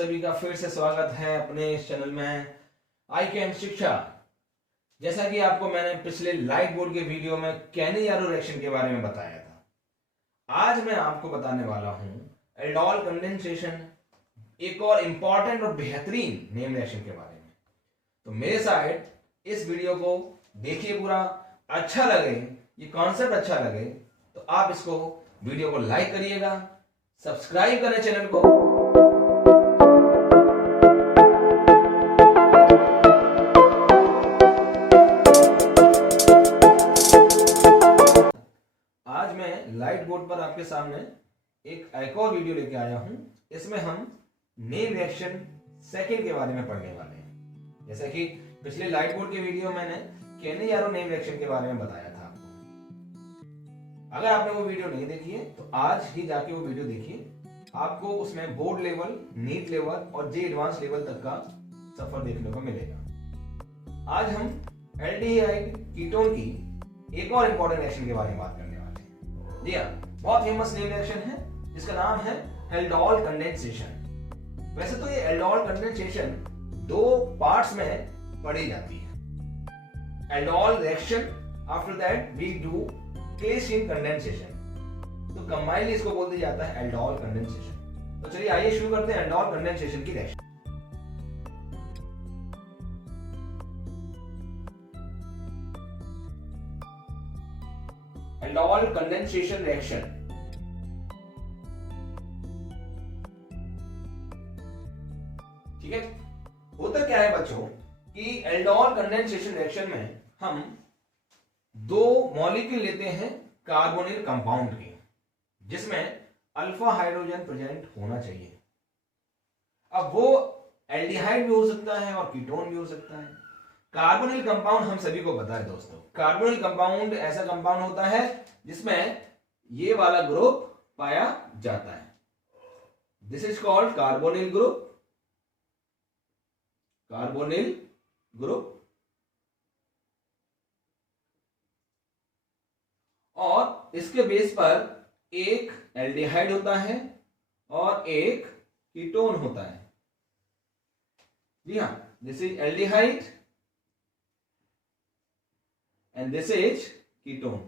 सभी का फिर से स्वागत है अपने इस चैनल में आई कैन शिक्षा। जैसा कि आपको मैंने पिछले लाइट बोर्ड के वीडियो में कैनी एरो रिएक्शन के बारे में बताया था, आज मैं आपको बताने वाला हूं एल्डोल कंडेंसेशन, एक और इंपॉर्टेंट और बेहतरीन नेम रिएक्शन के बारे में। तो मेरे साइड इस वीडियो को देखिए पूरा, अच्छा लगे, ये कॉन्सेप्ट अच्छा लगे तो आप इसको वीडियो को लाइक करिएगा, सब्सक्राइब करें चैनल को। आज मैं लाइट बोर्ड पर आपके सामने एक और वीडियो लेके आया हूं। इसमें हम नेम रिएक्शन सेकंड के बारे में पढ़ने वाले हैं। जैसे कि पिछले लाइट बोर्ड के वीडियो मैंने कैनी एरो नेम रिएक्शन के बारे में बताया था आपको। अगर आपने वो वीडियो नहीं देखी है तो आज ही जाके वो वीडियो देखिए, आपको उसमें बोर्ड लेवल, नीट लेवल और जे एडवांस लेवल तक का सफर देखने को मिलेगा। आज हम एल्डिहाइड कीटोन की एक और इंपॉर्टेंट रिएक्शन के बारे में बात करने वाले हैं। जी हाँ, बहुत फेमस नेम रिएक्शन है जिसका नाम है एल्डोल कंडेंसेशन। वैसे तो ये एल्डोल कंडेंसेशन दो पार्ट्स में पढ़ी जाती है। Aldol reaction, after that we do Claisen condensation. तो कंबाइनली इसको बोल दिया जाता है एल्डोल कंडेंसेशन। तो चलिए आइए शुरू करते हैं एल्डोल कंडेंसेशन की रिएक्शन। एल्डोल कंडेंसेशन रिएक्शन, ठीक है। होता क्या है बच्चों कि एल्डोल कंडेंसेशन रिएक्शन में हम दो मॉलिक्यूल लेते हैं कार्बोनिल कंपाउंड के, जिसमें अल्फा हाइड्रोजन प्रेजेंट होना चाहिए। अब वो एल्डिहाइड भी हो सकता है और कीटोन भी हो सकता है। कार्बोनिल कंपाउंड हम सभी को पता है दोस्तों, कार्बोनिल कंपाउंड ऐसा कंपाउंड होता है जिसमें ये वाला ग्रुप पाया जाता है। This is called carbonyl group. Carbonyl group. और इसके बेस पर एक एल्डिहाइड होता है और एक कीटोन होता है। जी हाँ, this is aldehyde and this is ketone.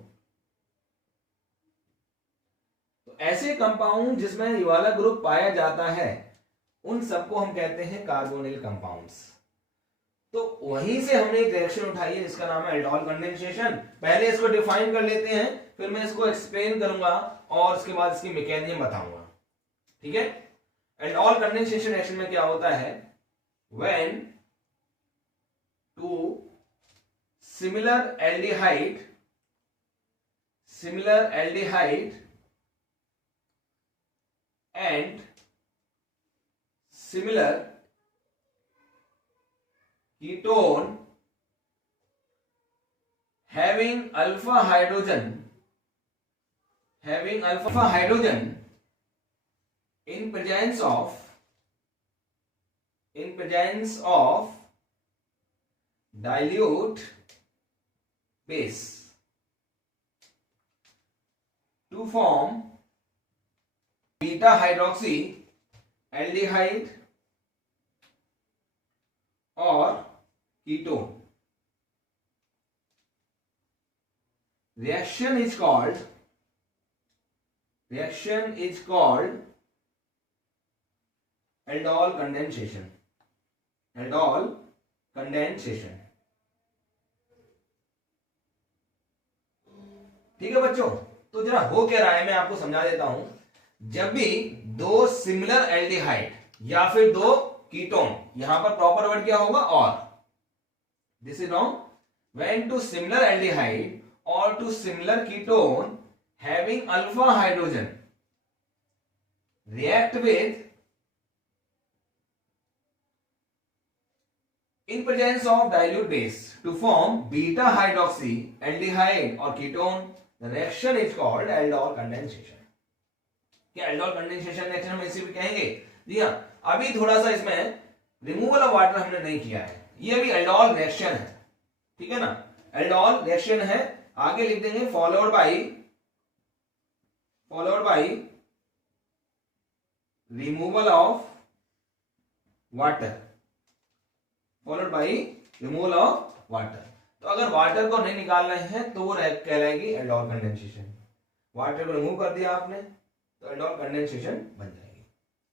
तो ऐसे कंपाउंड जिसमें ये वाला ग्रुप पाया जाता है उन सबको हम कहते हैं कार्बोनिल कंपाउंड्स। तो वहीं से हमने एक रिएक्शन उठाई है जिसका नाम है एल्डोल कंडेंसेशन। पहले इसको डिफाइन कर लेते हैं, फिर मैं इसको एक्सप्लेन करूंगा और उसके बाद इसकी मैकेनिज्म बताऊंगा, ठीक है। एल्डोल कंडेंसेशन रिएक्शन में क्या होता है, when two similar aldehyde and similar ketone having alpha hydrogen in presence of dilute base to form beta hydroxy aldehyde or ketone. Reaction is called aldol condensation. Aldol condensation. ठीक है बच्चों, तो जरा हो क्या रहा है मैं आपको समझा देता हूं। जब भी दो सिमिलर एल्डिहाइड या फिर दो कीटोन, यहां पर प्रॉपर वर्ड क्या होगा और, this is wrong, when two similar aldehyde और two similar ketone having alpha hydrogen react with in presence of dilute base to form beta hydroxy aldehyde or ketone, the reaction is called aldol condensation. क्या aldol condensation reaction हम इसे भी कहेंगे? जी हाँ, अभी थोड़ा सा इसमें रिमूवल ऑफ वाटर हमने नहीं किया है, ये अभी एल्डोल रिएक्शन है, ठीक है ना। एल्डोल रिएक्शन है, आगे लिख देंगे followed by removal of water followed by removal of water. तो अगर वाटर को नहीं निकाल रहे हैं तो वो कहलाएगी एल्डोल कंडेंसेशन। वाटर को रिमूव कर दिया आपने तो एल्डोल कंडेंसेशन बन जाएगी,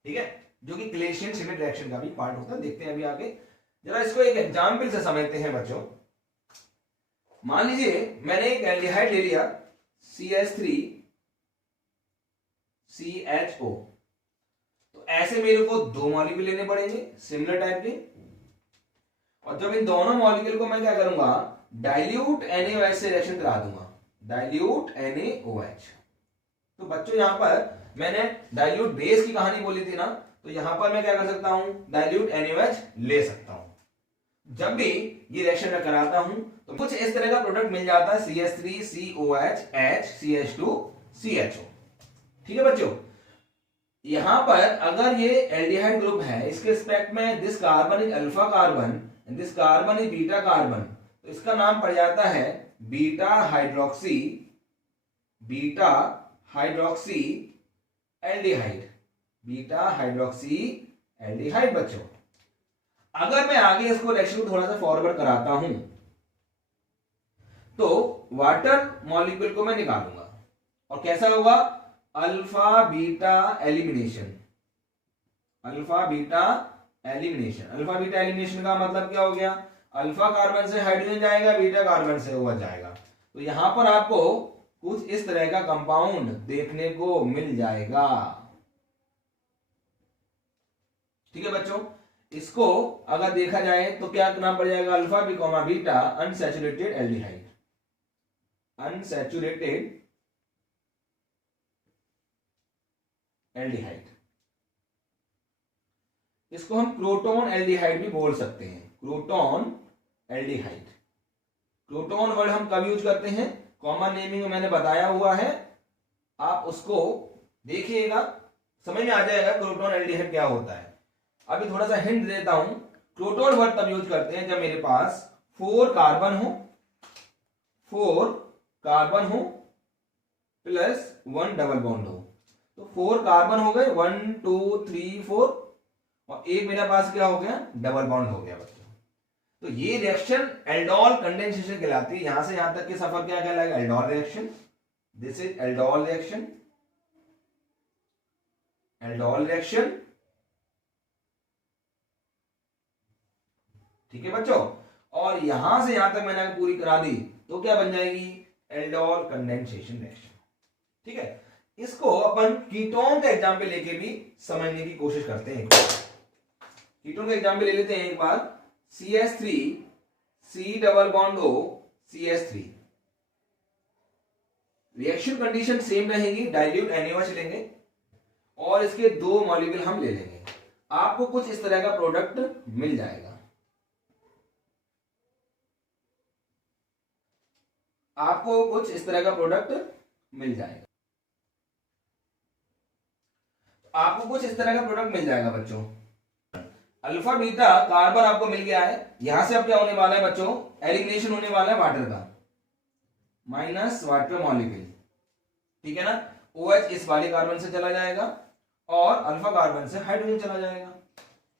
ठीक है, जो कि ग्लेशियर रिएक्शन का भी पार्ट होता है। देखते हैं अभी आगे, जरा इसको एक एग्जाम्पल से समझते हैं बच्चों। मान लीजिए मैंने एक एल्डिहाइड ले लिया CH3CHO, तो ऐसे मेरे को दो मॉलिक्यूल लेने पड़ेंगे सिमिलर टाइप के, और जब इन दोनों मॉलिक्यूल को मैं क्या करूंगा, डाइल्यूट NaOH से रिएक्शन करा दूंगा, डाइल्यूट NaOH। तो बच्चों यहां पर मैंने डाइल्यूट बेस की कहानी बोली थी ना, तो यहां पर मैं क्या कर सकता हूं, डाइल्यूट NaOH ले सकता हूं। जब भी ये रिएक्शन मैं कराता हूं तो कुछ इस तरह का प्रोडक्ट मिल जाता है CH3COH HCH2CHO, ठीक है बच्चों। यहां पर अगर ये एल्डिहाइड ग्रुप है, इसके रिस्पेक्ट में this carbon is alpha carbon and this carbon is beta carbon, तो इसका नाम पड़ जाता है beta hydroxy aldehyde, beta hydroxy aldehyde. बच्चों अगर मैं आगे इसको रिएक्शन को थोड़ा सा फॉरवर्ड कराता हूं तो वाटर मॉलिक्यूल को मैं निकालूंगा और कैसा होगा, alpha beta elimination. Alpha beta elimination का मतलब क्या हो गया, अल्फा कार्बन से हाइड्रोजन जाएगा, बीटा कार्बन से OH जाएगा। तो यहां पर आपको कुछ इस तरह का कंपाउंड देखने को मिल जाएगा, ठीक है बच्चों। इसको अगर देखा जाए तो क्या नाम पड़ जाएगा, alpha beta unsaturated aldehyde, unsaturated aldehyde. इसको हम क्रोटोन एल्डिहाइड भी बोल सकते हैं, क्रोटोन एल्डिहाइड। क्रोटोन वर्ड हम कब यूज करते हैं, कॉमन नेमिंग में मैंने बताया हुआ है, आप उसको देखिएगा, समझ में आ जाएगा क्रोटोन एल्डिहाइड क्या होता है। अभी थोड़ा सा हिंट देता हूं, क्रोटोन वर्ड तब यूज करते हैं जब मेरे पास 4 कार्बन हो प्लस 1 डबल बॉन्ड हो। तो 4 कार्बन हो गए, 1 2 3 4, और एक मेरे पास क्या हो गया, डबल बॉन्ड हो गया बच्चों। तो ये रिएक्शन एल्डोल कंडेंसेशन कहलाती है। यहां से यहां तक के सफर क्या कहलाएगा, aldol reaction. This is aldol reaction, aldol reaction, ठीक है बच्चों। और यहां से यहां तक मैंने अगर पूरी करा दी तो क्या बन जाएगी, एल्डोल कंडेंसेशन रिएक्शन, ठीक है। इसको अपन कीटोन का एग्जांपल लेके भी समझने की कोशिश करते हैं। कीटोन का एग्जांपल ले लेते हैं एक बार, CH3 C double bond O CH3। Reaction condition same रहेगी, डाइल्यूट NaOH लेंगे और इसके दो मॉलिक्यूल हम ले लेंगे, आपको कुछ इस तरह का प्रोडक्ट मिल जाएगा। आपको कुछ इस तरह का प्रोडक्ट मिल जाएगा, आपको कुछ इस तरह का प्रोडक्ट मिल जाएगा बच्चों। अल्फा बीटा कार्बन आपको मिल गया है, यहां से अब क्या होने वाला है बच्चों, एलिमिनेशन होने वाला है वाटर का, माइनस वाटर मॉलिक्यूल, ठीक है ना। OH इस वाले कार्बन से चला जाएगा और अल्फा कार्बन से हाइड्रोजन चला जाएगा,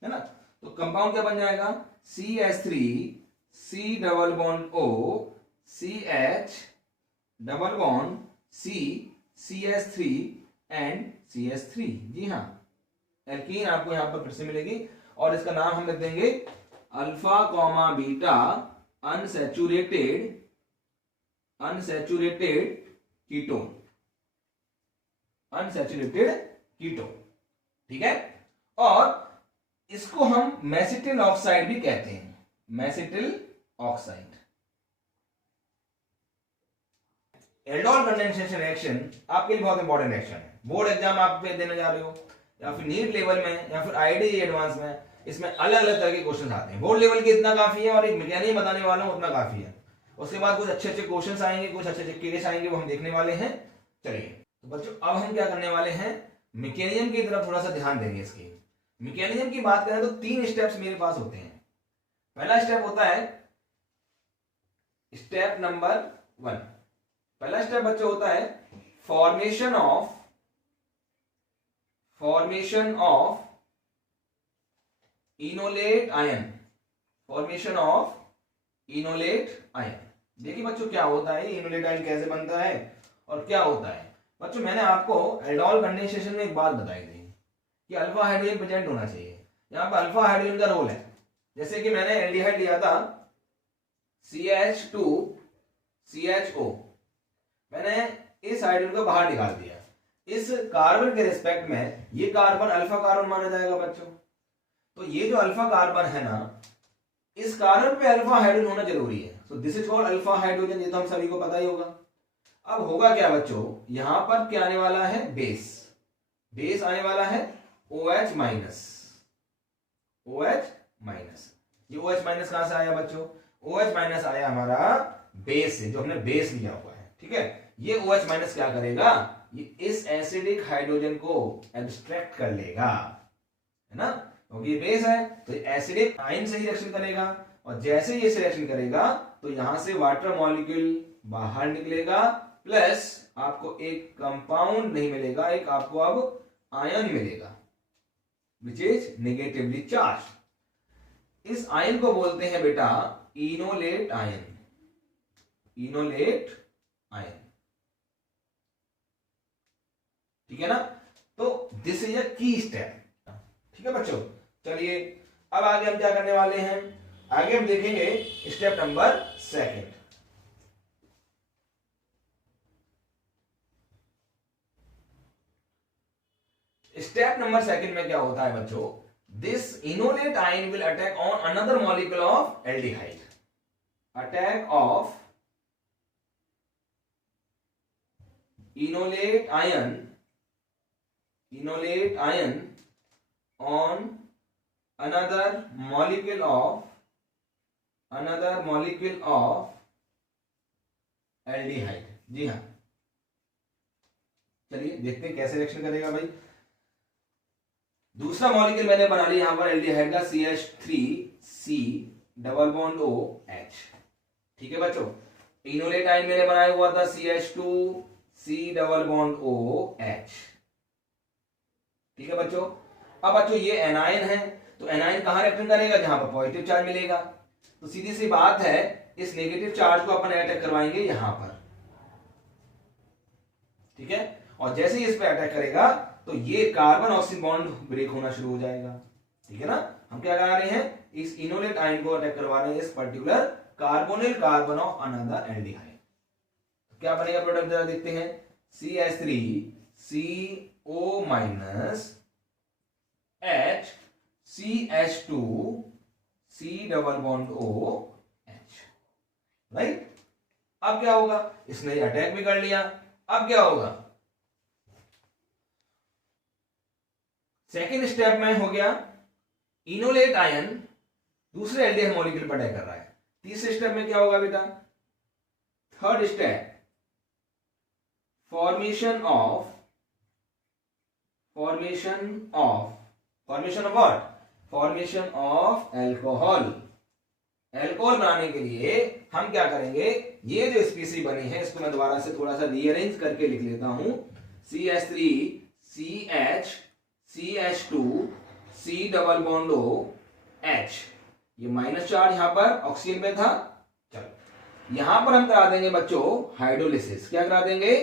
है ना। तो कंपाउंड क्या बन जाएगा, CH3 C double bond O CH double bond C CH3 and CH3। जी हाँ, एल्कीन आपको यहां पर फिर से मिलेगी और इसका नाम हम लिख देंगे alpha comma beta unsaturated ketone, ठीक है। और इसको हम मेसिटिल ऑक्साइड भी कहते हैं, mesityl oxide. Aldol condensation reaction आपके लिए बहुत इंपॉर्टेंट रिएक्शन है। बोर्ड एग्जाम आप पे देने जा रहे हो या फिर नीट लेवल में या फिर आईआईटी एडवांस में, इसमें अलग अलग तरह के क्वेश्चन आते हैं। बोर्ड लेवल के इतना काफी है और एक मैकेनिक बताने वाला हूं उतना काफी है। उसके बाद कुछ अच्छे अच्छे क्वेश्चन आएंगे, कुछ अच्छे अच्छे केस आएंगे, वो हम देखने वाले हैं। चलिए तो बच्चों अब हम क्या करने वाले हैं, मैकेनिज्म की तरफ थोड़ा सा ध्यान देंगे। इसकी मैकेनिज्म की बात करें तो 3 स्टेप्स मेरे पास होते हैं। पहला स्टेप होता है स्टेप नंबर 1। पहला स्टेप बच्चों होता है formation of enolate ion, formation of enolate ion. देखिए बच्चों क्या होता है, इनोलेट आयन कैसे बनता है और क्या होता है। बच्चों मैंने आपको एल्डोल कंडेंसेशन में एक बात बताई थी कि अल्फा हाइड्रोजन प्रेजेंट होना चाहिए। यहाँ पर अल्फा हाइड्रोजन का रोल है, जैसे कि मैंने एल्डिहाइड लिया था CH2CHO, मैंने इस हाइड्रोजन को बाहर निकाल दिया। इस कार्बन के रिस्पेक्ट में ये कार्बन अल्फा कार्बन माना जाएगा बच्चों। तो ये जो अल्फा कार्बन है ना, इस कार्बन पे अल्फा हाइड्रोजन होना जरूरी है। So this is called alpha hydrogen, ये तो हम सभी को पता ही होगा। अब होगा क्या बच्चों, यहां पर क्या आने वाला है, बेस आने वाला है OH माइनस। ये OH माइनस कहां से आया बच्चों, OH माइनस आया हमारा बेस से, जो हमने बेस लिया हुआ है। ठीक है, ये OH माइनस क्या करेगा, ये इस एसिडिक हाइड्रोजन को एब्स्ट्रैक्ट कर लेगा, है ना, क्योंकि ये बेस है तो ये एसिडिक आयन से ही रिएक्शन करेगा। और जैसे ये रिएक्शन करेगा तो यहां से वाटर मॉलिक्यूल बाहर निकलेगा, प्लस आपको एक कंपाउंड नहीं मिलेगा, एक आपको अब आयन मिलेगा विच इज नेगेटिवली चार्ज। इस आयन को बोलते हैं बेटा इनोलेट आयन। ठीक है ना, तो दिस इज अ की स्टेप। ठीक है बच्चों, चलिए अब आगे हम क्या करने वाले हैं, आगे हम देखेंगे स्टेप नंबर 2। स्टेप नंबर 2 में क्या होता है बच्चों, this enolate ion will attack on another molecule of aldehyde. Attack of enolate ion on another molecule of aldehyde। जी हाँ, चलिए देखते हैं कैसे रिएक्शन करेगा भाई। दूसरा मॉलिक्यूल मैंने बना लिया यहां पर एल्डिहाइड का CH3C डबल बॉन्ड OH। ठीक है बच्चों, इनोलेट आयन मैंने बनाया हुआ था CH2C डबल बॉन्ड OH। ठीक है बच्चों, अब बच्चों ये एनायन है, तो एनायन कहां रिएक्शन करेगा, जहां पर पॉजिटिव चार्ज मिलेगा। तो सीधी सी बात है, इस नेगेटिव चार्ज को अपन अटैक करवाएंगे यहां पर। ठीक है, और जैसे ही इस पे अटैक करेगा तो ये कार्बन ऑक्सीजन बॉन्ड ब्रेक होना शुरू हो जाएगा। ठीक है ना, हम क्या करा रहे हैं, इस इनोलेट आयन को अटैक करवा रहे हैं इस particular carbonyl carbon of another aldehyde. क्या बनेगा प्रोडक्ट, जरा देखते हैं, CH3CO minus H CH2C double bond OH। Right, अब क्या होगा, इसने अटैक भी कर लिया। अब क्या होगा, सेकेंड स्टेप में हो गया, इनोलेट आयन दूसरे एल्डिहाइड मॉलिक्यूल पर अटैक कर रहा है। तीसरे स्टेप में क्या होगा बेटा, third step, formation of what, formation of alcohol. Alcohol बनाने के लिए हम क्या करेंगे, ये जो स्पीसी बनी है इसको मैं दोबारा से थोड़ा सा रीअरेंज करके लिख लेता हूं, CH3CH CH2C double bond OH। ये माइनस चार्ज यहां पर ऑक्सीजन पे था। चलो यहां पर हम करा देंगे बच्चों हाइड्रोलिसिस। क्या करा देंगे,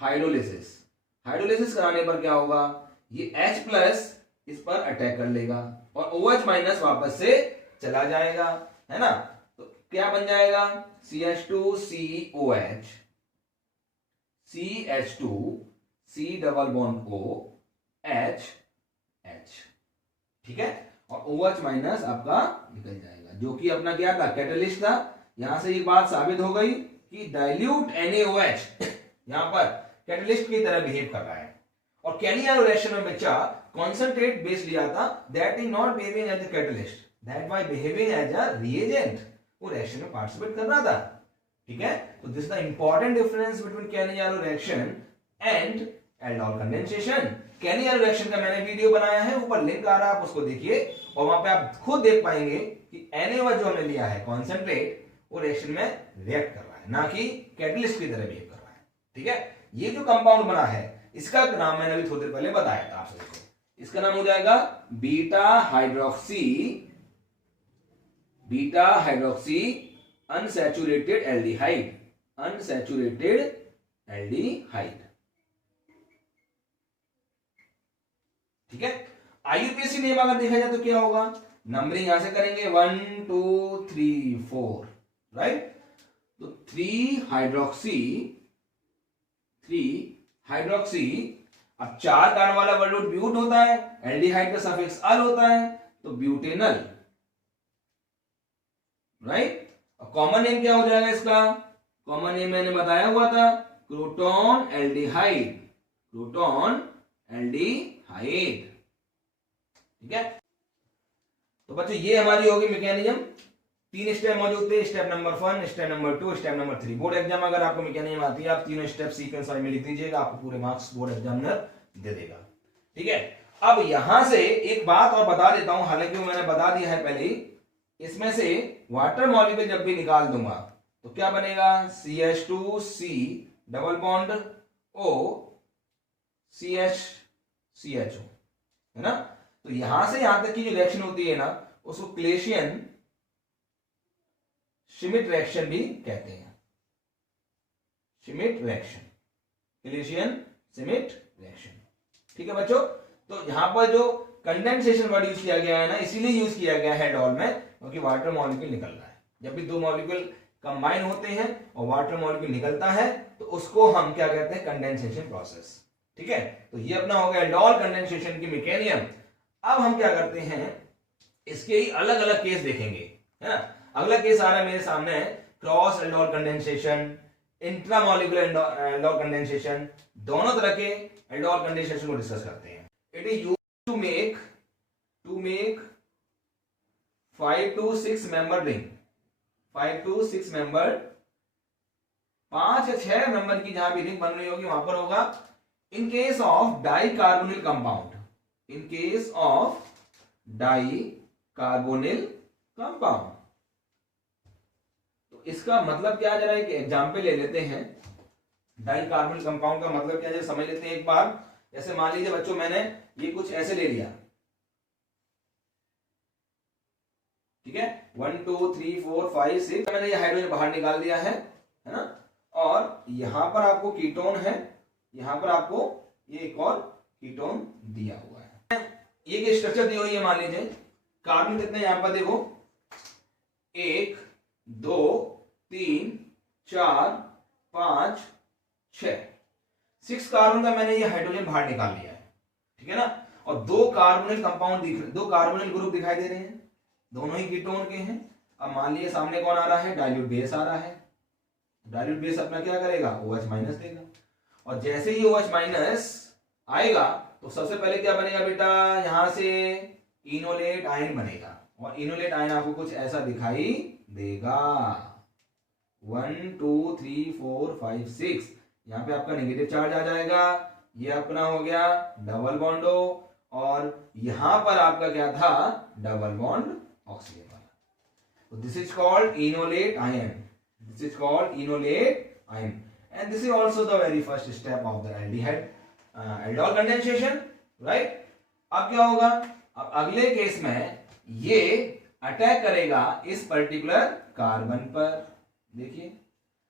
हाइड्रोलिसिस कराने पर क्या होगा, ये H प्लस इस पर अटैक कर लेगा और OH माइनस वापस से चला जाएगा, है ना। तो क्या बन जाएगा, CH2COH CH2C double bond OH। ठीक है, और OH माइनस आपका निकल जाएगा, जो कि अपना क्या था, कैटलिस्ट था। यहां से एक बात साबित हो गई कि डाइल्यूट NaOH यहां पर कैटलिस्ट की तरह बिहेव कर रहा है। और कैनियर रिएक्शन में बच्चा कॉन्सेंट्रेट बेस लिया था, that is not behaving as a catalyst, that by behaving as a reagent, वो रिएक्शन में पार्टिसिपेट कर रहा था। ठीक है, तो this is the important difference between Cannizzaro reaction and aldol condensation. Cannizzaro reaction का मैंने वीडियो बनाया है, ऊपर लिंक आ रहा है, आप उसको देखिए और वहां पे आप खुद देख पाएंगे कि NaOH जो हमने लिया है कॉन्सेंट्रेट, वो रिएक्शन में रिएक्ट कर रहा है, ना कि कैटलिस्ट की तरह बिहेव कर रहा है। ठीक है, ये जो कंपाउंड बना है इसका नाम मैंने अभी थोड़ी देर पहले बताया था आप सबको, इसका नाम हो जाएगा बीटा हाइड्रोक्सी अनसैचुरेटेड एल्डिहाइड। ठीक है। आईयूपीएसी नेम अगर देखा जाए तो क्या होगा, नंबरिंग यहां से करेंगे 1 2 3 4, राइट। तो 3 हाइड्रोक्सी, अब 4 कार्बन वाला वर्ड ब्यूट होता है, एल्डिहाइड का सफिक्स अल होता है, तो ब्यूटेनल, राइट। कॉमन नेम क्या हो जाएगा इसका, कॉमन नेम मैंने बताया हुआ था, क्रोटोन एल्डिहाइड। ठीक है। तो बच्चों ये हमारी होगी मैकेनिज्म। 3 स्टेप मौजूद थे, step number 1, step number 2, step number 3। Board exam अगर आपको मैकेनिज्म आती है, आप तीनों स्टेप सीक्वेंस में लिख दीजिएगा, आपको पूरे मार्क्स बोर्ड एग्जामिनर दे देगा। ठीक है। अब यहां से एक बात और बता देता हूं, हालांकि वो मैंने बता दिया है पहले ही, इसमें से वाटर मॉलिक्यूल जब भी निकाल दूंगा तो क्या बनेगा, CH2C double bond O CHCHO, है ना। तो यहां से यहां तक की जो रिएक्शन होती है ना, उसको क्लेशियन श्मिट रिएक्शन भी कहते हैं। क्लेशियन श्मिट रिएक्शन। ठीक है बच्चों। तो यहां पर जो कंडेंसेशन वर्ड यूज किया गया है ना, इसीलिए यूज किया गया है डॉल में, क्योंकि वाटर मॉलिक्यूल निकल रहा है। जब भी 2 मॉलिक्यूल कंबाइन होते हैं और वाटर मॉलिक्यूल निकलता है, तो उसको हम क्या कहते हैं, कंडेंसेशन प्रोसेस। ठीक है। तो ये अपना हो गया एल्डोल कंडेंसेशन की मैकेनिज्म। अब हम क्या करते हैं, इसके ही अलग अलग केस देखेंगे, है ना। अगला केस आ रहा है मेरे सामने, cross aldol condensation, intramolecular aldol condensation, दोनों तरह के एल्डोल कंडेंसेशन को डिस्कस करते हैं। It is used to make 5 to 6 member ring. 5 to 6 member, 5 या 6 मेंबर की जहां भी रिंग बन रही होगी वहां पर होगा in case of dicarbonyl compound. तो इसका मतलब क्या, जरा एक एग्जांपल ले लेते हैं। डाइकार्बोनिल कंपाउंड का मतलब क्या है, समझ लेते हैं एक बार। जैसे मान लीजिए बच्चों, मैंने ये कुछ ऐसे ले लिया, ठीक है, 1 2 3 4 5 6, मैंने ये हाइड्रोजन बाहर निकाल दिया है ना। और यहां पर आपको कीटोन है, यहां पर आपको ये एक और कीटोन दिया हुआ है। ये स्ट्रक्चर दी हुई है, मान लीजिए कार्बन कितने यहां पर देखो, 1 2 3 4 5 6 कार्बन का मैंने ये हाइड्रोजन बाहर निकाल लिया है। ठीक है ना। और 2 कार्बोनिल कंपाउंड 2 कार्बोनिल ग्रुप दिखाई दे रहे हैं, दोनों ही कीटोन के हैं। अब मान लीजिए सामने कौन आ रहा है, डाइल्यूट बेस आ रहा है। डाइल्यूट बेस अपना क्या करेगा, OH माइनस देगा। और जैसे ही OH माइनस आएगा तो सबसे पहले क्या बनेगा बेटा, यहां से इनोलेट आयन बनेगा। और इनोलेट आयन आपको कुछ ऐसा दिखाई देगा, 1 2 3 4 5 6। यहां पे आपका नेगेटिव चार्ज आ जाएगा, ये अपना हो गया डबल बॉन्ड O, और यहां पर आपका क्या था, डबल बॉन्ड ऑक्सीजन वाला। तो this is called enolate ion, and this is also the very first step of the aldol condensation, right। अब क्या होगा, अब अगले केस में ये अटैक करेगा इस पर्टिकुलर कार्बन पर। देखिए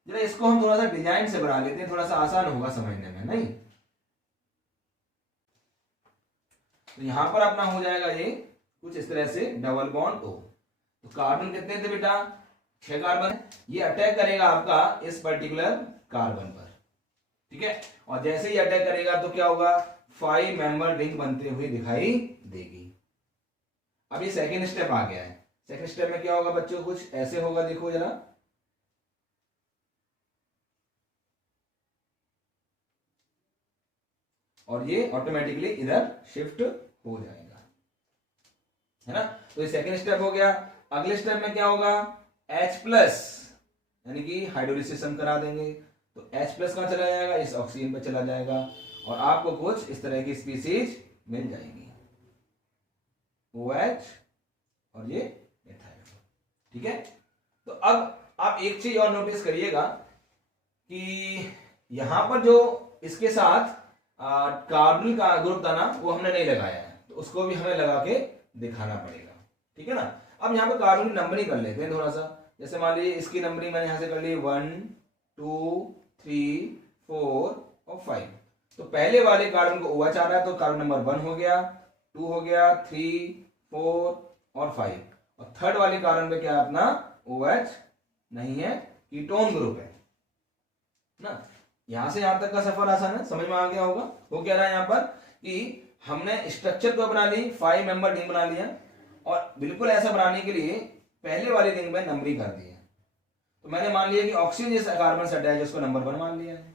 जरा इसको हम थोड़ा सा डिजाइन से बना लेते हैं, थोड़ा सा आसान होगा समझने में, नहीं। तो यहां पर अपना हो जाएगा ये कुछ इस तरह से डबल बॉन्ड O। तो कार्बन कितने थे बेटा, 6 कार्बन। ये अटैक करेगा आपका इस पर्टिकुलर कार्बन पर, ठीक है। और जैसे ही अटैक करेगा तो क्या होगा, 5 मेंबर रिंग बनते हुए दिखाई देगी। अब ये सेकेंड स्टेप आ गया है। सेकेंड स्टेप में क्या होगा बच्चों, कुछ ऐसे होगा, देखो जरा, और ये ऑटोमेटिकली इधर शिफ्ट हो जाएगा, है ना। तो ये सेकेंड स्टेप हो गया। अगले स्टेप में क्या होगा, H+ यानी कि हाइड्रोलिसिस हम करा देंगे। तो H+ कहां चला जाएगा, इस ऑक्सीजन पर चला जाएगा, और आपको कुछ इस तरह की स्पीसीज मिल जाएंगी, OH और ये एथाइल, ठीक है। तो अब आप एक चीज और नोटिस करिएगा कि यहां पर जो इसके साथ कार्बन का ग्रुप था ना, वो हमने नहीं लगाया है, तो उसको भी हमें लगा के दिखाना पड़ेगा, ठीक है ना। अब यहाँ पे कार्बन की नंबरिंग कर लेते हैं थोड़ा सा। जैसे मान लीजिए इसकी नंबरिंग मैंने यहाँ से कर ली 1 2 3 4 और 5। तो पहले वाले कार्बन को OH आ रहा है तो कार्बन नंबर 1 हो गया, 2 हो गया, 3 4 और 5। और थर्ड वाले कार्बन पे क्या है अपना OH नहीं है, कीटोन ग्रुप है ना। यहां से यहां तक का सफर आसान है, समझ में आ गया होगा। वो कह रहा है यहाँ पर कि हमने स्ट्रक्चर को बना ली, 5 मेंबर रिंग बना लिया और बिल्कुल ऐसा बनाने के लिए पहले वाले रिंग में नंबरिंग कर दी है। तो मैंने मान लिया कि ऑक्सीजन जिस कार्बन से अटैच है उसको नंबर 1 मान लिया है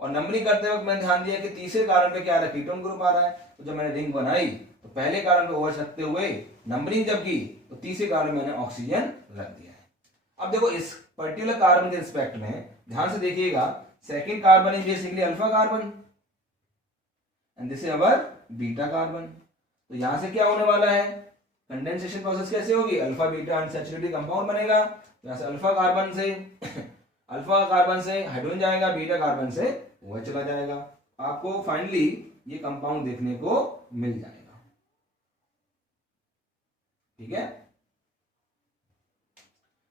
और नंबरिंग करते वक्त मैंने ध्यान दिया कि तीसरे कार्बन पे क्या आ रहा है, कीटोन ग्रुप आ रहा है। तो जब मैंने रिंग बनाई तो पहले कार्बन पे OH रखते हुए नंबरिंग जब की तो तीसरे कार्बन में मैंने ऑक्सीजन रख दिया है। अब देखो इस पर्टिकुलर कार्बन के रिस्पेक्ट में ध्यान से देखिएगा, second carbon is basically alpha carbon and this is our beta carbon. तो यहां से क्या होने वाला है, कंडेंसेशन प्रोसेस कैसे होगी, अल्फा बीटा अनसैचुरेटेड कंपाउंड बनेगा। यहां से अल्फा कार्बन से हाइड्रोजन जाएगा, बीटा कार्बन से OH चला जाएगा। आपको फाइनली ये कंपाउंड देखने को मिल जाएगा, ठीक है।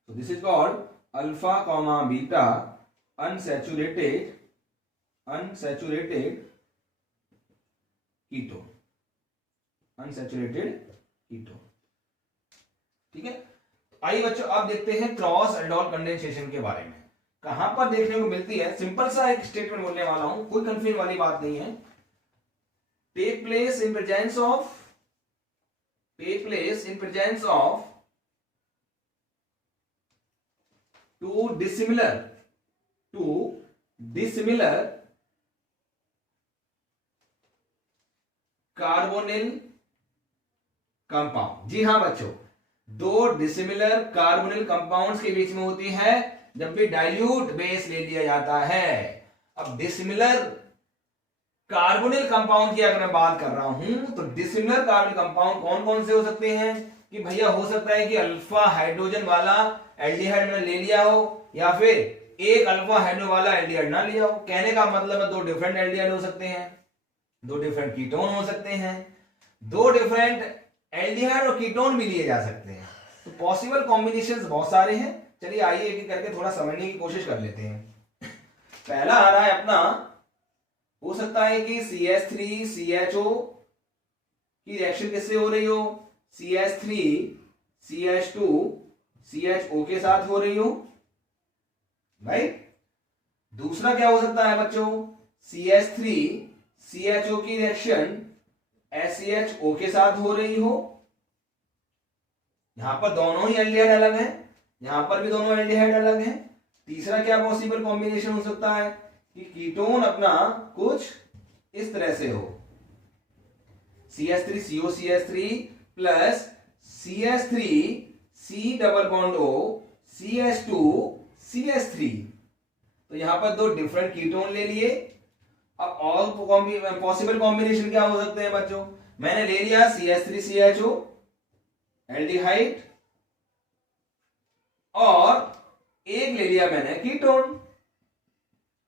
So this is called alpha comma beta unsaturated ketone, ठीक है। आइए बच्चों अब देखते हैं क्रॉस एल्डोल कंडेंसेशन के बारे में, कहां पर देखने को मिलती है। सिंपल सा एक स्टेटमेंट बोलने वाला हूं, कोई कंफ्यूजन वाली बात नहीं है। Take place in presence of two dissimilar carbonyl compound. जी हाँ बच्चों, दो डिसिमिलर कार्बोनिल कंपाउंड्स के बीच में होती है जब भी डाइल्यूट बेस ले लिया जाता है। अब डिसिमिलर कार्बोनिल कंपाउंड की अगर मैं बात कर रहा हूं तो डिसिमिलर कार्बोनिल कंपाउंड कौन कौन से हो सकते हैं कि भैया हो सकता है कि अल्फा हाइड्रोजन वाला एल्डिहाइड में ले लिया हो या फिर एक अल्फा हाइड्रो वाला एल्डिहाइड ना लिया हो। कहने का मतलब है दो डिफरेंट एल्डिहाइड हो सकते हैं, दो डिफरेंट कीटोन हो सकते हैं, दो डिफरेंट एल्डिहाइड और कीटोन भी लिए जा सकते हैं। तो पॉसिबल कॉम्बिनेशंस बहुत सारे हैं। चलिए आइए एक एक करके थोड़ा समझने की कोशिश कर लेते हैं। पहला आ रहा है अपना, हो सकता है कि CH3 CHO की रिएक्शन किससे हो रही हो, CH3 CH2 CHO के साथ हो रही हो, राइट। दूसरा क्या हो सकता है बच्चों, CH3 CHO की रिएक्शन SCHO के साथ हो रही हो। यहां पर दोनों ही एल्डिहाइड अलग हैं, यहां पर भी दोनों एल्डिहाइड अलग हैं। तीसरा क्या पॉसिबल कॉम्बिनेशन हो सकता है कि कीटोन अपना कुछ इस तरह से हो, CH3 COCH3 plus CH3 C double bond O CH2 CH3। तो यहां पर दो डिफरेंट कीटोन ले लिए। अब ऑल पॉसिबल कॉम्बिनेशन क्या हो सकते हैं बच्चों, मैंने ले लिया CH3 CHO एल्डिहाइड और एक ले लिया मैंने कीटोन।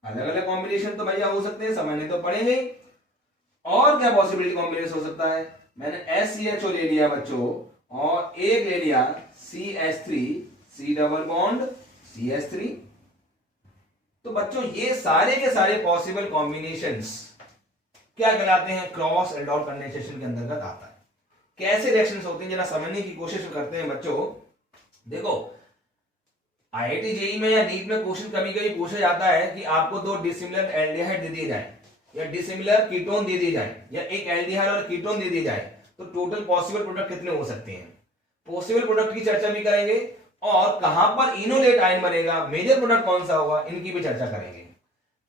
अलग अलग कॉम्बिनेशन तो भैया हो सकते हैं, समझने तो पड़ेंगे। और क्या पॉसिबिलिटी कॉम्बिनेशन हो सकता है, मैंने SCHO ले लिया बच्चों और एक ले लिया CH3 C double bond CH3। तो बच्चों ये सारे के सारे पॉसिबल कॉम्बिनेशंस क्या कहलाते हैं, क्रॉस एल्डोल कंडेंसेशन के अंतर्गत आता है। कैसे रिएक्शंस होती हैं जरा समझने की कोशिश करते हैं बच्चों। देखो IIT JEE में या नीट में क्वेश्चन कभी कभी पूछा जाता है कि आपको दो डिसिमिलर एल्डिहाइड दे दिए जाए या डिसिमिलर कीटोन दे दिए जाए या एक एल्डिहाइड और कीटोन दे दिए जाए तो टोटल पॉसिबल प्रोडक्ट कितने हो सकते हैं। पॉसिबल प्रोडक्ट की चर्चा भी करेंगे और कहां पर इनोलेट आयन बनेगा, मेजर प्रोडक्ट कौन सा होगा, इनकी भी चर्चा करेंगे।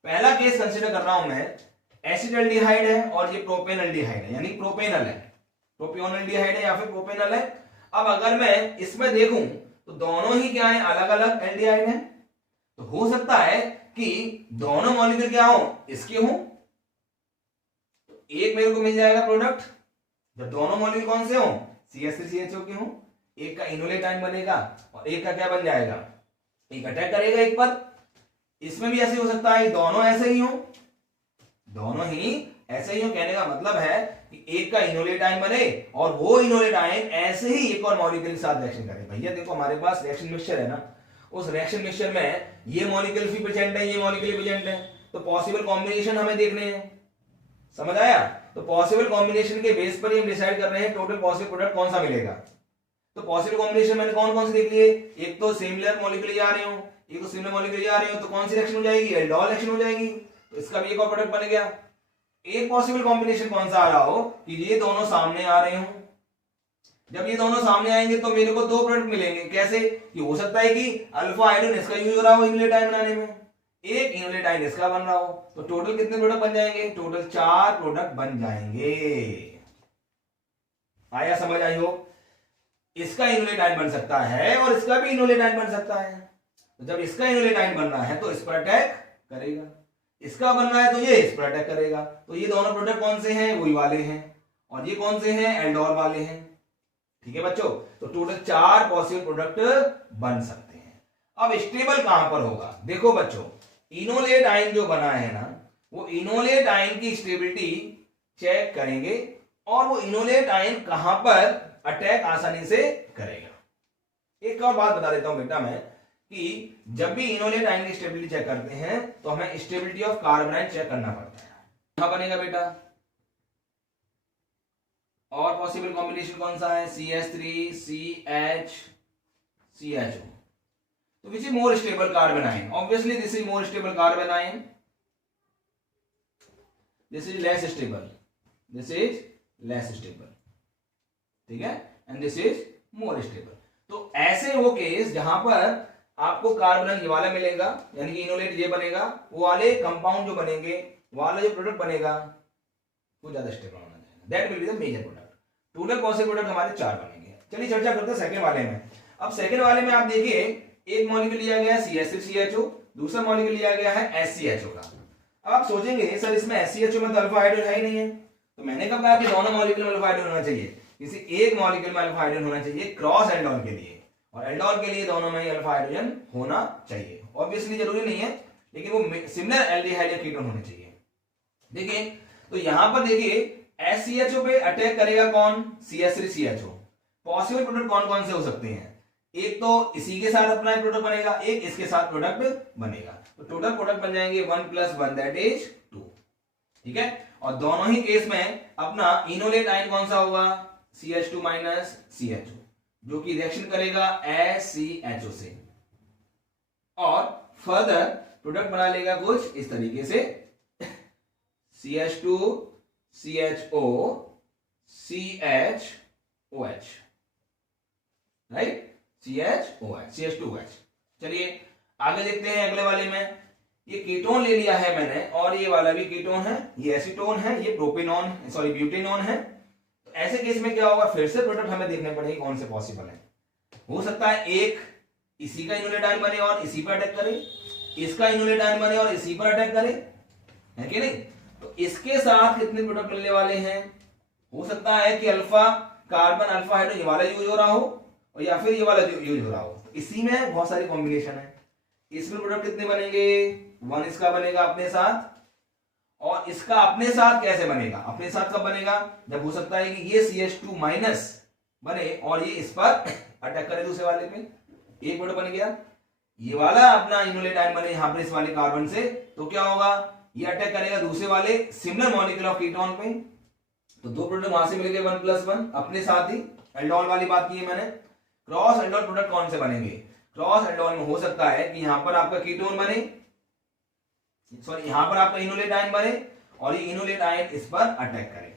पहला केस कंसीडर कर रहा हूं मैं, एसिडल्डिहाइड है और ये प्रोपेनल्डिहाइड है, यानी प्रोपेनल है, प्रोपियोनल्डिहाइड है या फिर प्रोपेनल है। अब अगर मैं इसमें देखूं तो दोनों ही क्या है, अलग अलग एल्डिहाइड हैं। तो हो सकता है कि दोनों मॉलिक्यूल क्या हो, इसके हो, तो एक मेरे को मिल जाएगा प्रोडक्ट जब दोनों मॉलिक्यूल कौन से हो, CH3 CHO के हो। एक का इनोलेट आयन बनेगा और एक का क्या बन जाएगा, एक अटैक करेगा एक पर। इसमें भी ऐसे हो सकता है दोनों ऐसे ही हो, दोनों ही ऐसे ही हो। कहने का मतलब है कि एक का इनोलेट आयन बने और वो इनोलेट आयन ऐसे ही एक और मॉलिक्यूल के साथ रिएक्शन करे। भैया देखो हमारे पास रिएक्शन मिक्सचर है ना, उस रिएक्शन मिक्सचर में ये मॉलिक्यूल भी प्रेजेंट है, ये मॉलिक्यूल प्रेजेंट है, तो पॉसिबल कॉम्बिनेशन हमें देखने हैं। समझ आया? तो पॉसिबल कॉम्बिनेशन के बेस पर ही हम डिसाइड कर रहे हैं टोटल पॉसिबल प्रोडक्ट कौन सा मिलेगा। तो पॉसिबल कॉम्बिनेशन मैंने कौन कौन से देख लिए, एक तो सिमिलर मॉलिक्यूल आ रहे हो, एक तो सिमिलर मॉलिक्यूल आ रहे हो, तो कौन सी रिएक्शन हो जाएगी, एल्डोल रिएक्शन हो जाएगी, तो इसका भी एक और प्रोडक्ट बन गया। एक पॉसिबल कॉम्बिनेशन कौन सा आ रहा हो कि ये दोनों सामने आ रहे हो, जब ये दोनों सामने आएंगे तो मेरे को दो प्रोडक्ट मिलेंगे। कैसे कि हो सकता है कि अल्फा हाइड्रोजन इसका यूज हो रहा हो इनोलेट आयन बनाने में, एक इनोलेट आयन इसका बन रहा हो, तो टोटल कितने प्रोडक्ट बन जाएंगे, टोटल 4 प्रोडक्ट बन जाएंगे। आया समझ आई हो? इसका इनोलेट आयन बन सकता है और इसका भी इनोलेट आयन बन सकता है। तो जब इसका इनोलेट आयन बनना है तो इस पर अटैक करेगा, इसका बनना है तो ये इस पर अटैक करेगा। तो ये दोनों प्रोडक्ट कौन से हैं, वही वाले हैं, और ये कौन से हैं, एल्डोल वाले हैं। ठीक है बच्चों, तो टोटल 4 पॉसिबल प्रोडक्ट बन सकते हैं। अब स्टेबल कहां पर होगा, देखो बच्चों इनोलेट आयन जो बना है ना, वो इनोलेट आयन की स्टेबिलिटी चेक करेंगे और वो इनोलेट आयन कहां पर अटैक आसानी से करेगा। एक और बात बता देता हूं बेटा मैं कि जब भी इनोलेट आयन की स्टेबिलिटी चेक करते हैं तो हमें stability of carbon ion check करना पड़ता है। यहां बनेगा बेटा, और पॉसिबल कॉम्बिनेशन कौन सा है, CH3CH CHO। तो which is more stable carbon ion, obviously this is more stable carbon ion, this is less stable, this is less stable, ठीक है, and this is more stable. तो ऐसे वो केस जहां पर आपको कार्बन ये वाला मिलेगा, यानी कि इनोलेट ये बनेगा, वो वाले कंपाउंड जो बनेंगे, वाला जो प्रोडक्ट बनेगा वो ज्यादा स्टेबल होना चाहिए, that will be the major product. Total possible product हमारे 4 बनेंगे। चलिए चर्चा करते हैं सेकंड वाले में। अब सेकंड वाले में आप देखिए एक मॉलिक्यूल लिया गया है CH3CHO, दूसरा मॉलिक्यूल लिया गया है SCHO का। अब आप सोचेंगे सर इसमें SCHO में तो अल्फा हाइड्रोजन है ही नहीं है, तो मैंने कब कहा कि दोनों मॉलिक्यूल में अल्फा हाइड्रोजन होना चाहिए, किसी एक मॉलिक्यूल में अल्फा हाइड्रोजन होना चाहिए क्रॉस एल्डोल के लिए, और एल्डोल के लिए दोनों में ही अल्फा हाइड्रोजन होना चाहिए। ऑब्वियसली जरूरी नहीं है, लेकिन वो सिमिलर एल्डिहाइड या कीटोन होने चाहिए। देखिए तो यहां पर देखिए SCHO पे अटैक करेगा कौन, CH3CHO। पॉसिबल प्रोडक्ट कौन कौन से हो सकते हैं, एक तो इसी के साथ अपना प्रोडक्ट बनेगा, एक इसके साथ प्रोडक्ट बनेगा, तो टोटल प्रोडक्ट बन जाएंगे 1 + 1 दैट इज 2। ठीक है, और दोनों ही केस में अपना इनोलेट आयन कौन सा होगा, CH2 - CHO, जो कि रिएक्शन करेगा SCHO से और फर्दर प्रोडक्ट बना लेगा कुछ इस तरीके से CH2 CHO CHOH, right, CH2OH। चलिए आगे देखते हैं अगले वाले में। ये कीटोन ले लिया है मैंने और ये वाला भी कीटोन है, ये एसीटोन है, ये प्रोपेनॉन सॉरी ब्यूटेनॉन है। तो ऐसे केस में क्या होगा, फिर से प्रोडक्ट हमें देखने पड़ेंगे कौन से पॉसिबल है। हो सकता है एक इसी का इनोलेट आयन बने और इसी पर अटैक करे, इसका इनोलेट आयन बने और इसी पर अटैक करे, है कि नहीं। तो इसके साथ कितने प्रोडक्ट मिलने वाले हैं, हो सकता है कि अल्फा कार्बन अल्फा हाइड्रोजन ये वाला यूज हो रहा हो और या फिर ये वाला यूज हो रहा हो। तो इसी में बहुत सारी कॉम्बिनेशन है। इसमें प्रोडक्ट कितने बनेंगे, 1 इसका बनेगा अपने साथ, और इसका अपने साथ कैसे बनेगा, अपने साथ कब बनेगा, जब हो सकता है कि ये CH2- बने और ये इस पर अटैक करे दूसरे वाले पे, एक प्रोडक्ट बन गया। ये वाला अपना इनोलेट आयन बने यहां पर इस वाले कार्बन से, तो क्या होगा, ये अटैक करेगा दूसरे वाले सिमिलर मॉलिक्यूल ऑफ कीटोन पे, तो दो प्रोडक्ट वहां से मिलेंगे 1 + 1 अपने साथ ही। एल्डोल वाली बात की है मैंने। क्रॉस एल्डोल प्रोडक्ट कौन से बनेंगे, क्रॉस एल्डोल में हो सकता है कि यहां पर आपका कीटोन बने, सॉरी यहां पर आपका इनोलेट आयन बने और ये इनोलेट आयन इस पर अटैक करे।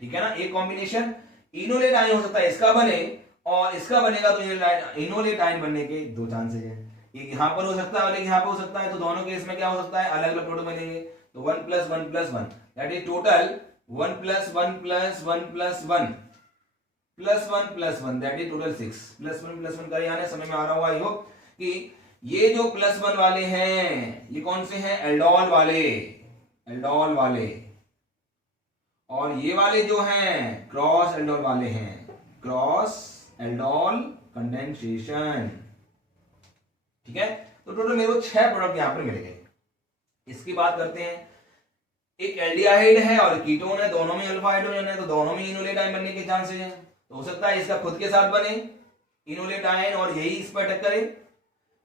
ठीक है ना, एक कॉम्बिनेशन। इनोलेट आयन हो सकता है इसका बने और इसका बनेगा, तो इनोलेट आयन बनने के 2 चांसेस हैं, एक यहां पर हो सकता है और एक यहां पर हो सकता है। तो दोनों केस में क्या हो सकता है, अलग अलग प्रोडक्ट बनेंगे। तो 1 + 1 + 1 that is total 1 + 1 + 1 + 1 + 1 + 1 that is total 6 +1 + 1 करे आने समय में आ रहा होगा। आई होप कि ये जो +1 वाले हैं ये कौन से हैं, एल्डोल वाले, एल्डोल वाले, और ये वाले जो हैं क्रॉस एल्डोल वाले हैं, क्रॉस एल्डोल कंडेंसेशन। ठीक है, तो टोटल मेरे को 6 प्रोडक्ट यहां पर मिल गए। इसकी बात करते हैं एक एल्डिहाइड है और कीटोन है, दोनों में अल्फा हाइड्रोजन है, तो दोनों में इनोलेट आयन बनने के चांसेस हैं। तो हो सकता है इसका खुद के साथ बने इनोलेट आयन और यही इस पर अटैक करे,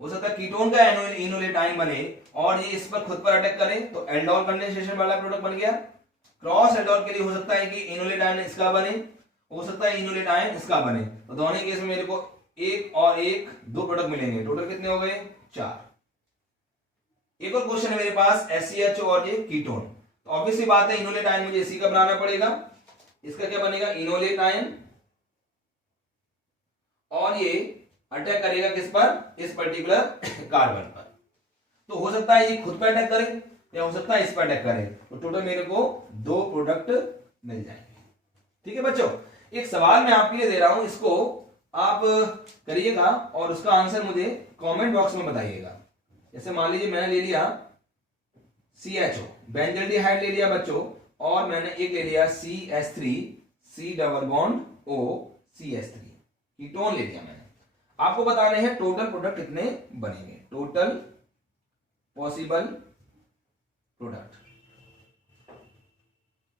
हो सकता है कीटोन का इनोलेट आयन बने और ये इस पर खुद पर अटैक करे, तो एल्डोल कंडेंसेशन वाला प्रोडक्ट बन गया। क्रॉस एल्डोल के लिए हो सकता है कि इनोलेट आयन इसका बने, हो सकता है इनोलेट आयन इसका बने, तो दोनों केस में मेरे को एक और एक दो प्रोडक्ट मिलेंगे, टोटल कितने हो गए 4। एक और क्वेश्चन है मेरे पास SCHO और ये कीटोन, तो ऑब्वियसली बात है इनोलेट आयन मुझे इसी का बनाना पड़ेगा, इसका क्या बनेगा इनोलेट आयन, और ये अटैक करेगा किस पर, इस पर्टिकुलर कार्बन पर। तो हो सकता है ये खुद पर अटैक करे या हो सकता है इस पर अटैक करे, तो टोटल मेरे को 2 प्रोडक्ट मिल जाएंगे। ठीक है बच्चों, एक सवाल मैं आपके लिए दे रहा हूं, इसको आप करिएगा और उसका आंसर मुझे कमेंट बॉक्स में बताइएगा। जैसे मान लीजिए मैंने ले लिया CHO बेंजल्डिहाइड ले लिया बच्चों, और मैंने एक ले लिया CH3 C double bond O CH3 ketone ले लिया मैंने। आपको बताने हैं टोटल प्रोडक्ट कितने बनेंगे, टोटल पॉसिबल प्रोडक्ट।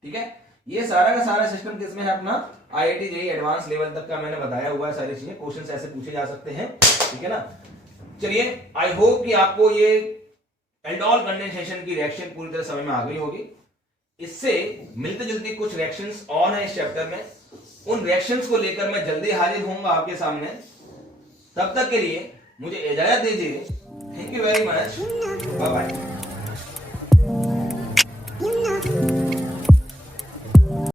ठीक है, ये सारा का सारा सिस्टम किसमें है अपना IIT JEE एडवांस लेवल तक का मैंने बताया हुआ है, सारी चीजें क्वेश्चंस ऐसे पूछे जा सकते हैं। ठीक है ना, चलिए आई होप कि आपको ये एल्डोल कंडेंसेशन की रिएक्शन पूरी तरह समझ में आ गई होगी। इससे मिलते जुलते कुछ रिएक्शंस और हैं इस चैप्टर में, उन रिएक्शंस को लेकर मैं जल्दी हाजिर होऊंगा आपके सामने। तब तक के लिए मुझे इजाजत दीजिए। Thank you very much, bye bye.